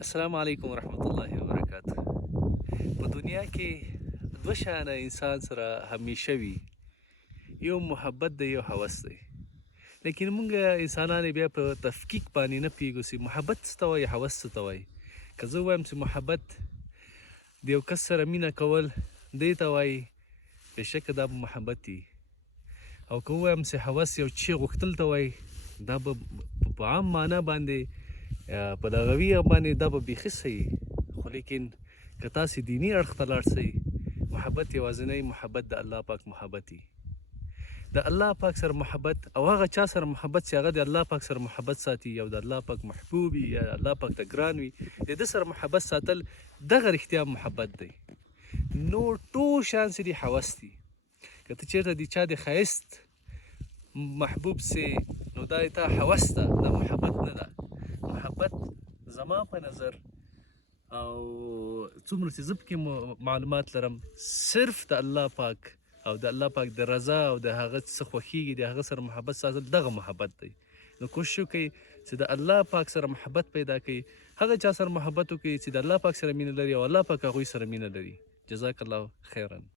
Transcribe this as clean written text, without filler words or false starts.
السلام علیکم ورحمت الله وبرکاته. په دنیا کې دوه شیانه انسان سره همیشه وي، یو محبت دی یو هوس دی. لیکن مونږ انسانان بیا په تفکیک باندې نه پیږو چې محبت څه ته وایي، هوس څه ته وایي. که زه ووایم چې محبت د یو کس سره مینه کول دې ته وایي، بېشکه دا به محبت وي. او که ووایم چې هوس یو چی غوښتل ته وایي، دا به په عام معنا باندې په لغوي باندې دا به بیخي صحیح. خو لیکن که تاسې دیني اړخ ته لاړ شئ، محبت یوازینی محبت د الله پاک محبت وي. د الله پاک سره محبت او هغه چا سره محبت چې هغه د الله پاک سره محبت ساتي او د الله پاک محبوب وي یا الله پاک ته ګران وي، د ده سره محبت ساتل دغه رښتیا محبت دی. نور ټول شیان چې دي هوس دي. که ته چېرته د چا د ښایست محبوب سي، نو دا د تا هوس ده، دا محبت نه ده. محبت زما په نظر او څومره چې زه پکې معلومات لرم، صرف د الله پاک او د الله پاک د رضا او د هغه څه خوښیږي د هغه سره محبت ساتل دغه محبت دی. نو کوشش وکړئ چې د الله پاک سره محبت پیدا کړئ. هغه چا سره محبت وکړئ چې د الله پاک سره مینه لري او الله پاک هغوی سره مینه لري. جزاک الله خیرا.